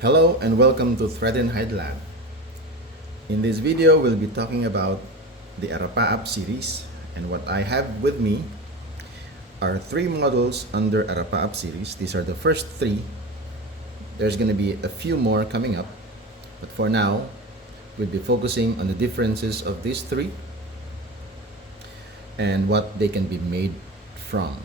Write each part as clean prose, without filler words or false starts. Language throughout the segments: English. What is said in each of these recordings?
Hello and welcome to Thread and Hide Lab. In this video, we'll be talking about the Arapaap series, and what I have with me are three models under Arapaap series. These are the first three. There's going to be a few more coming up, but for now, we'll be focusing on the differences of these three and what they can be made from.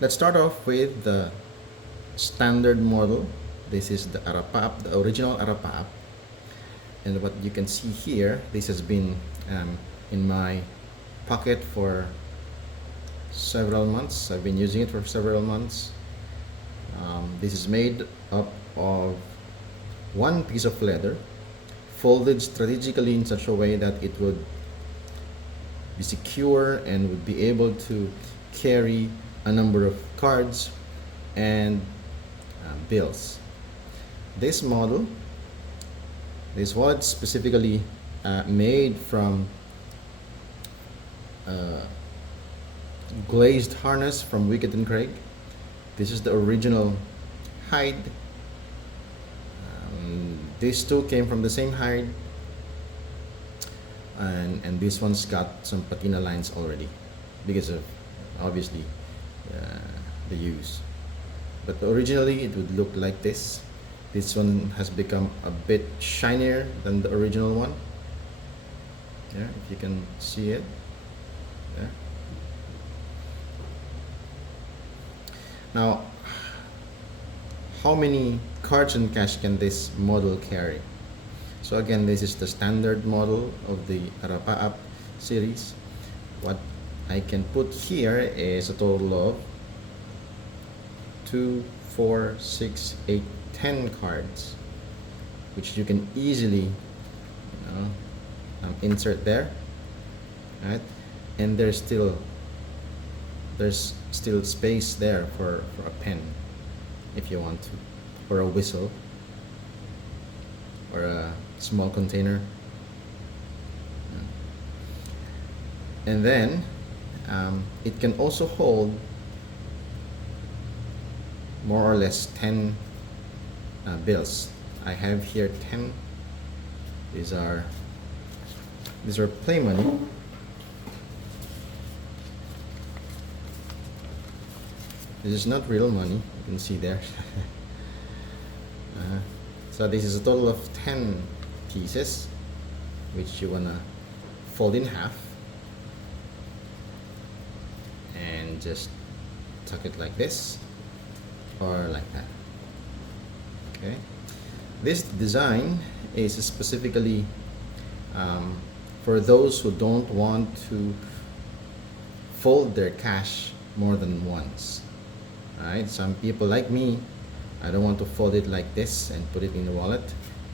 Let's start off with the standard model. This is the Arapaap, the original Arapaap. And what you can see here, this has been in my pocket for several months. I've been using it for several months. This is made up of one piece of leather, folded strategically in such a way that it would be secure and would be able to carry a number of cards and bills. This model, this wallet specifically made from glazed harness from Wickett and Craig. This is the original hide. These two came from the same hide, and this one's got some patina lines already because of obviously the use. But originally it would look like this. This one has become a bit shinier than the original one. Yeah, if you can see it. Yeah. Now, how many cards and cash can this model carry? So again, this is the standard model of the Arapaap series. What I can put here is a total of 2, 4, 6, 8, 10 cards, which you can easily insert there, right? And there's still space there for a pen if you want to, or a whistle, or a small container. And then it can also hold more or less 10 bills. I have here 10. These are play money. This is not real money, you can see there. So this is a total of 10 pieces, which you wanna fold in half and just tuck it like this or like that. Okay, this design is specifically for those who don't want to fold their cash more than once. Right? Some people like me, I don't want to fold it like this and put it in the wallet.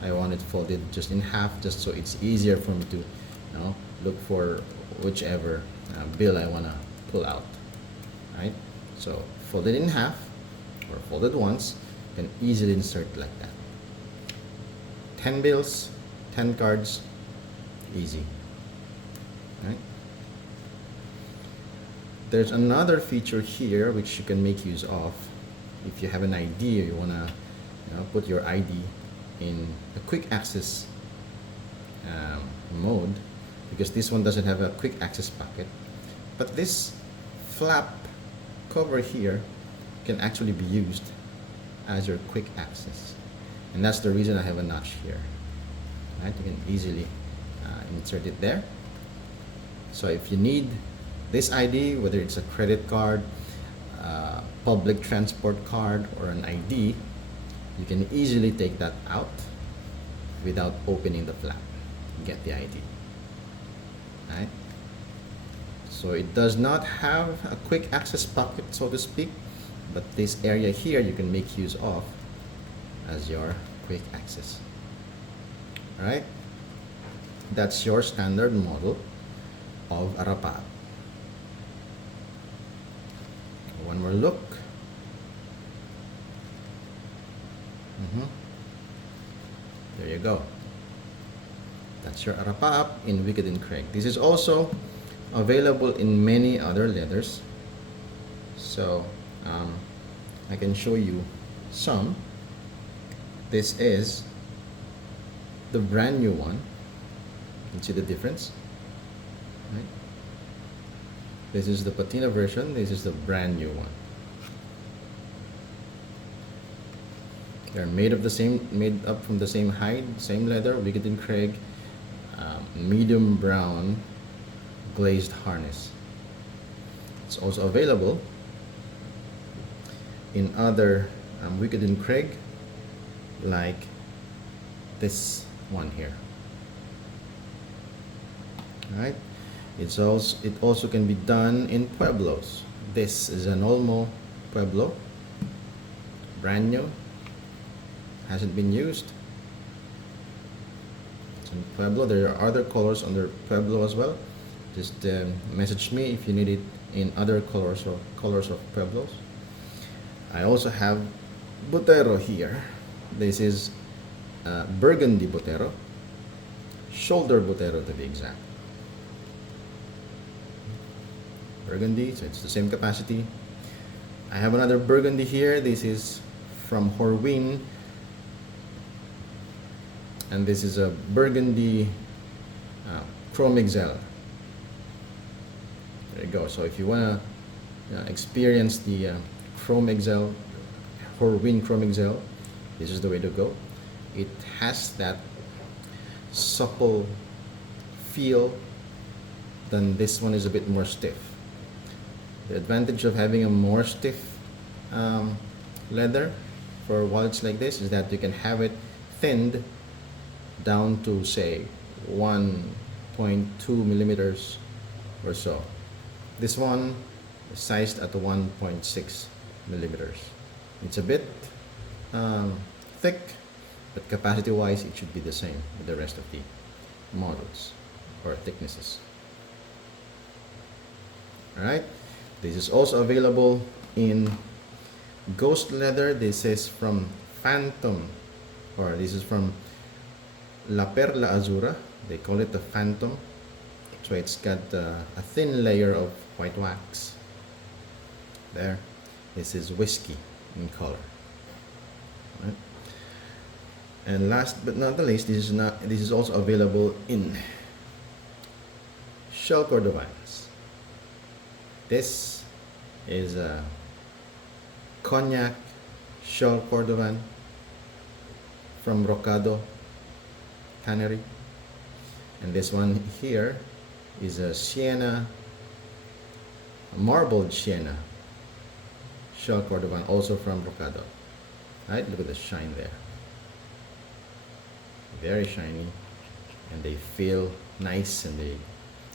I want it folded just in half, just so it's easier for me to look for whichever bill I want to pull out. Right? So fold it in half or fold it once, you can easily insert like that. 10 bills, 10 cards, easy. Right? There's another feature here which you can make use of if you have an ID or you want to put your ID in a quick access mode, because this one doesn't have a quick access pocket, but this flap cover here can actually be used as your quick access, and that's the reason I have a notch here. Right? You can easily insert it there. So if you need this ID, whether it's a credit card, public transport card, or an ID, you can easily take that out without opening the flap. Get the ID. Right? So it does not have a quick access pocket, so to speak, but this area here you can make use of as your quick access. Alright? That's your standard model of Arapaap. One more look. There you go. That's your Arapaap in Wickett and Craig. This is also available in many other leathers. So I can show you some. This is the brand new one. You can see the difference, right? This is the patina version. This is the brand new one. They're made up from the same hide, same leather, Wicked and Craig, medium brown glazed harness. It's also available in other Wicked and Craig, like this one here. All right. It also can be done in Pueblos. This is an Olmo Pueblo, brand new, hasn't been used. It's in Pueblo. There are other colors under Pueblo as well. Just message me if you need it in other colors or colors of Pueblos. I also have Botero here. This is Burgundy Botero, shoulder Botero to be exact. Burgundy, so it's the same capacity. I have another Burgundy here. This is from Horween, and this is a Burgundy Chrome Excel. There you go. So if you want to experience the Chrome Excel, Horween Chrome Excel, this is the way to go. It has that supple feel. Then this one is a bit more stiff. The advantage of having a more stiff leather for wallets like this is that you can have it thinned down to say 1.2 millimeters or so. This one is sized at 1.6 millimeters. It's a bit thick, but capacity wise it should be the same with the rest of the models or thicknesses. Alright, this is also available in ghost leather. This is from Phantom, or this is from La Perla Azura. They call it the Phantom. So it's got a thin layer of white wax. There, this is whiskey in color. Right. And last but not the least, this is also available in shell cordovans. This is a cognac shell cordovan from Rocado Cannery, and this one here is a sienna, a marbled sienna shell cordovan, also from Rocado. Right, look at the shine there, very shiny, and they feel nice and they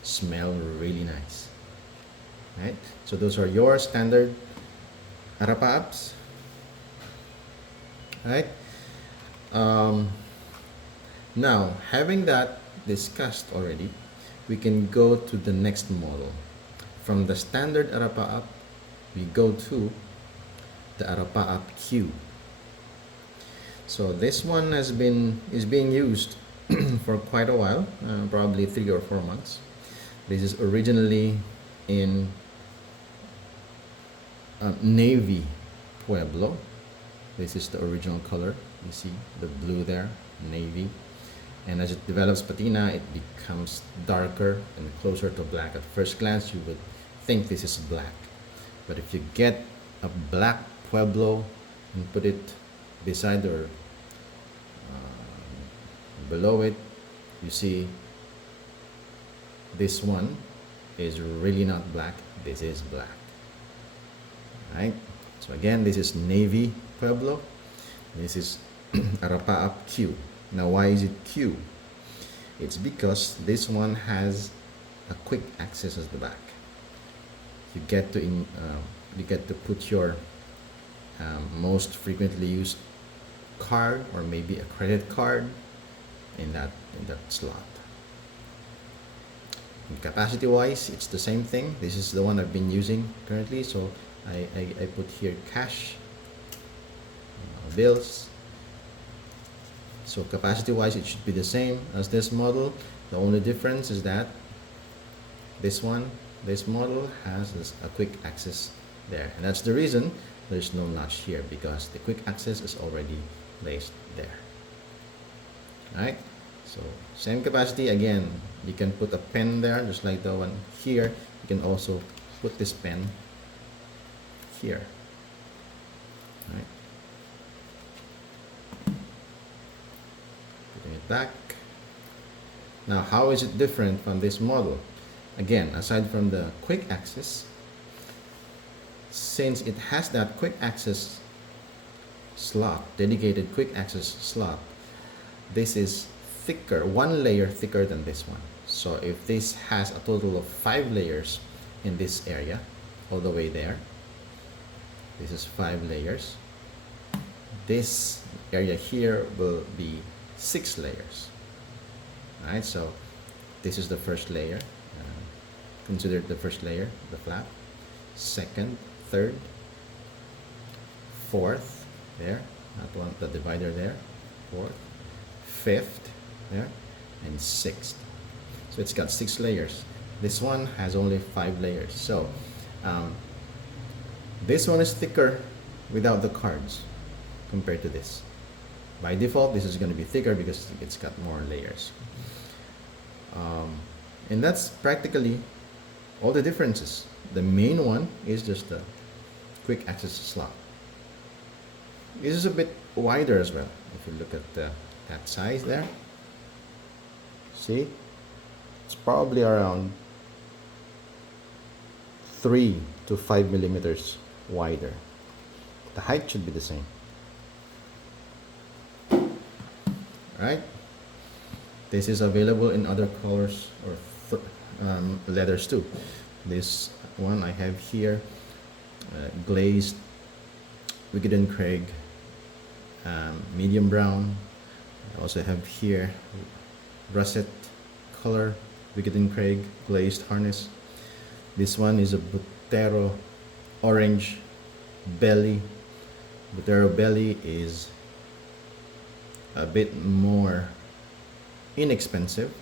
smell really nice. Right, so those are your standard Arapaaps. Right. Now, having that discussed already, we can go to the next model. From the standard Arapaap, we go to the Arapaap Q. So this one is being used for quite a while, probably 3 or 4 months. This is originally in navy Pueblo. This is the original color. You see the blue there, navy. And as it develops patina, it becomes darker and closer to black. At first glance, you would think this is black. But if you get a black Pueblo and put it beside or below it, you see this one is really not black. This is black. Right? So again, this is navy Pueblo. This is Arapaap Q. Now, why is it Q? It's because this one has a quick access at the back. You get to put your most frequently used card or maybe a credit card in that slot. And capacity wise, it's the same thing. This is the one I've been using currently, so I put here cash, bills. So capacity wise, it should be the same as this model. The only difference is that this model has a quick access there. And that's the reason there's no notch here, because the quick access is already placed there. Right? So same capacity again. You can put a pen there, just like the one here. You can also put this pen here. Right? Putting it back. Now, how is it different from this model? Again, aside from the quick access, since it has that quick access slot, dedicated quick access slot, this is thicker, one layer thicker than this one. So if this has a total of 5 layers in this area, all the way there, this is 5 layers. This area here will be 6 layers. Alright, so this is the first layer. Consider the first layer, the flap. Second, third, fourth, there, not one, the divider there, fourth, fifth, there, and sixth. So it's got 6 layers. This one has only 5 layers. So this one is thicker without the cards compared to this. By default, this is going to be thicker because it's got more layers. And that's practically all the differences. The main one is just the quick access slot. This is a bit wider as well. If you look at that size there, see, it's probably around 3 to 5 millimeters wider. The height should be the same. Right? This is available in other colors or leathers too. This one I have here, glazed Wicked and Craig, medium brown. I also have here russet color Wicked and Craig glazed harness. This one is a Butero orange belly. Butero belly is a bit more inexpensive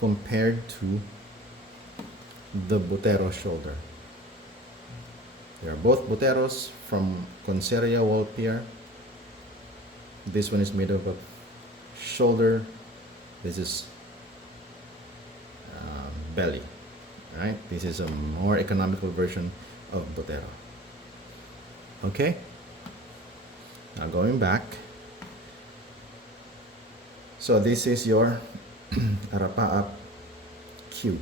compared to the Butero shoulder. They are both Buteros from Conceria Walpier. This one is made up of shoulder. This is belly. Right? This is a more economical version of Butero. Okay. Now going back. So this is your Arapaap Q.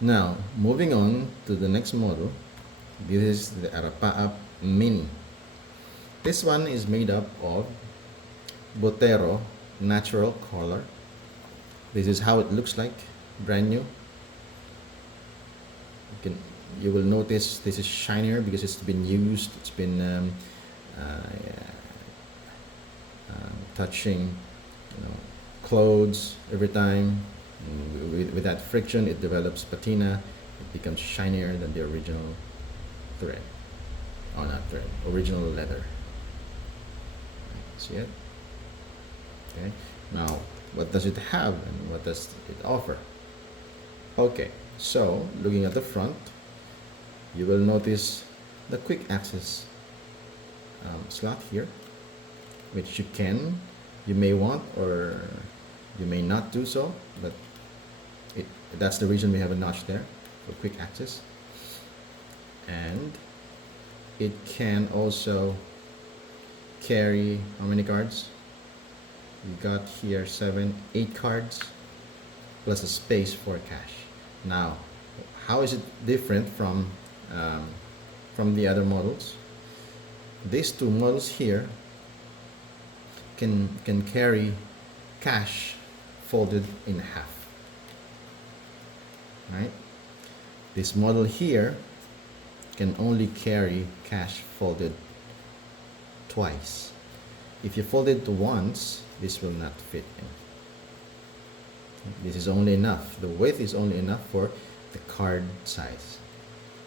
Now, moving on to the next model. This is the Arapaap Mini. This one is made up of Butero natural color. This is how it looks like, brand new. You will notice this is shinier because it's been used. It's been touching, clothes every time. With that friction, it develops patina. It becomes shinier than the original thread. Oh, not thread, original leather. See it? Okay. Now, what does it have and what does it offer? Okay, so looking at the front, you will notice the quick access slot here, which you may want or you may not do so, but that's the reason we have a notch there for quick access. And it can also carry how many cards? We got here 8 cards plus a space for cash. Now, how is it different from the other models? These two models here can carry cash folded in half. Right? This model here can only carry cash folded twice. If you fold it once, this will not fit in. This is only enough. The width is only enough for the card size.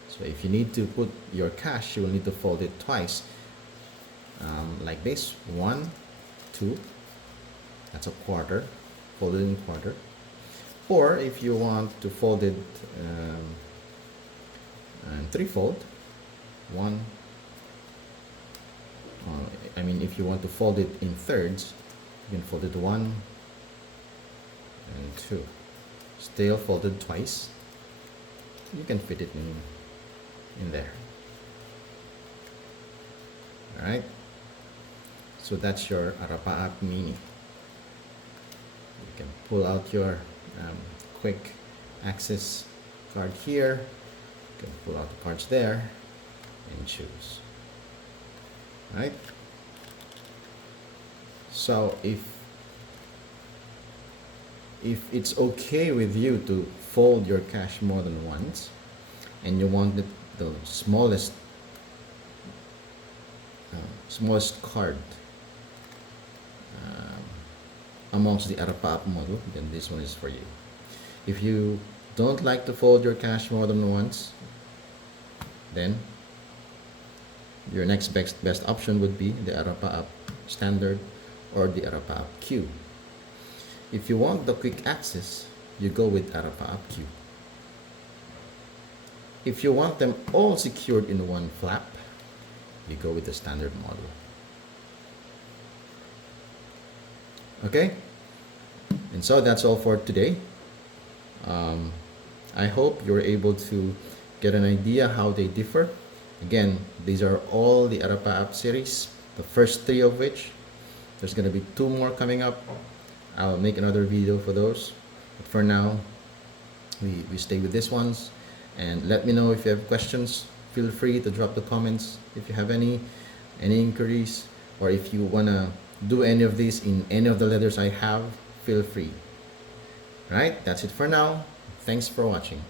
So if you need to put your cash, you will need to fold it twice. Like this, 1, 2, that's a quarter, folded in quarter. Or if you want to fold it and three-fold, one, if you want to fold it in thirds, you can fold it one and two. Still folded twice. You can fit it in there. All right. So that's your Arapaap Mini. You can pull out your quick access card here. You can pull out the cards there and choose. All right. So if it's okay with you to fold your cash more than once, and you want the smallest card amongst the Arapaap model, then this one is for you. If you don't like to fold your cash more than once, then your next best option would be the Arapaap Standard or the Arapaap Q. If you want the quick access, you go with Arapaap Q. If you want them all secured in one flap, you go with the standard model. Okay? And so that's all for today. I hope you're able to get an idea how they differ. Again, these are all the Arapaap series, the first three of which. There's going to be 2 more coming up. I'll make another video for those. But for now, we stay with these ones. And let me know if you have questions. Feel free to drop the comments if you have any inquiries, or if you want to do any of these in any of the letters I have, feel free. Right, that's it for now. Thanks for watching.